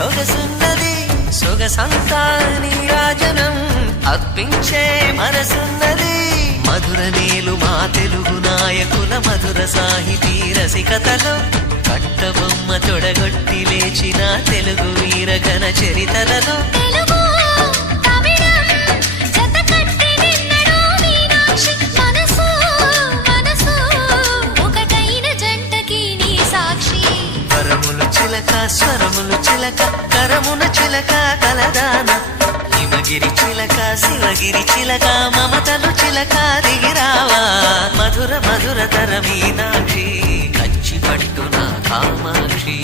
సొగసున్నది సొగసంతా రాజనం అర్పించే మనసున్నది. మధుర నీలు మా తెలుగు నాయకుల మధుర సాహితీ రసికతలు కట్టబొమ్మ తొడగొట్టి లేచిన తెలుగు వీరగణ చరితలలో స్వరములు చిలక స్వరములు చిలక కరమున చిలక కలదాన. హిమగిరి చిలక శివగిరి చిలక మమతలు చిలక దిగిరావా మధుర మధుర తర మీనాక్షి కచ్చి పట్టున కామాక్షి.